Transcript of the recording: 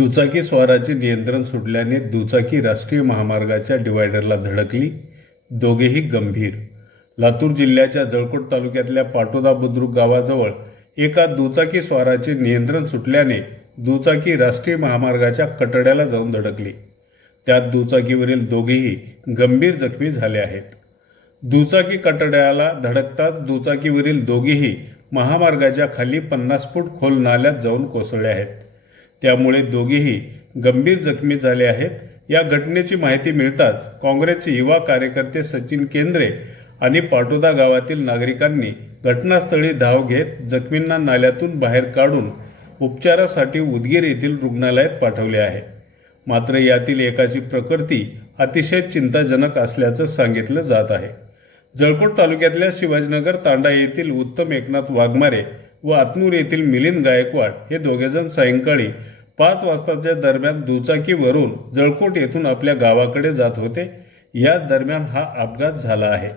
दुचाकी स्वाराचे नियंत्रण सुटल्याने दुचाकी राष्ट्रीय महामार्गाच्या डिवायडरला धडकली, दोघेही गंभीर. लातूर जिल्ह्याच्या जळकोट तालुक्यातल्या पाटोदा बुद्रुक गावाजवळ एका दुचाकी स्वाराचे नियंत्रण सुटल्याने दुचाकी राष्ट्रीय महामार्गाच्या कठड्याला जाऊन धडकली. त्यात दुचाकीवरील दोघेही गंभीर जखमी झाले आहेत. दुचाकी कठड्याला धडकताच दुचाकीवरील दोघेही महामार्गाच्या खाली 50 फूट खोल नाल्यात जाऊन कोसळले आहेत. त्यामुळे दोघेही गंभीर जखमी झाले आहेत. या घटनेची माहिती मिळताच काँग्रेसचे युवा कार्यकर्ते सचिन केंद्रे आणि पाटोदा गावातील नागरिकांनी घटनास्थळी धाव घेत जखमींना नाल्यातून बाहेर काढून उपचारासाठी उदगीर येथील रुग्णालयात पाठवले आहे. मात्र यातील एकाची प्रकृती अतिशय चिंताजनक असल्याचं सांगितलं जात आहे. जळकोट तालुक्यातल्या शिवाजीनगर तांडा येथील उत्तम एकनाथ वाघमारे व आतनूर येथील मिलिंद गायकवाड हे दोघेजण सायंकाळी 5 वाजताच्या दरम्यान दुचाकीवरून जळकोट येथून आपल्या गावाकडे जात होते. याच दरम्यान हा अपघात झाला आहे.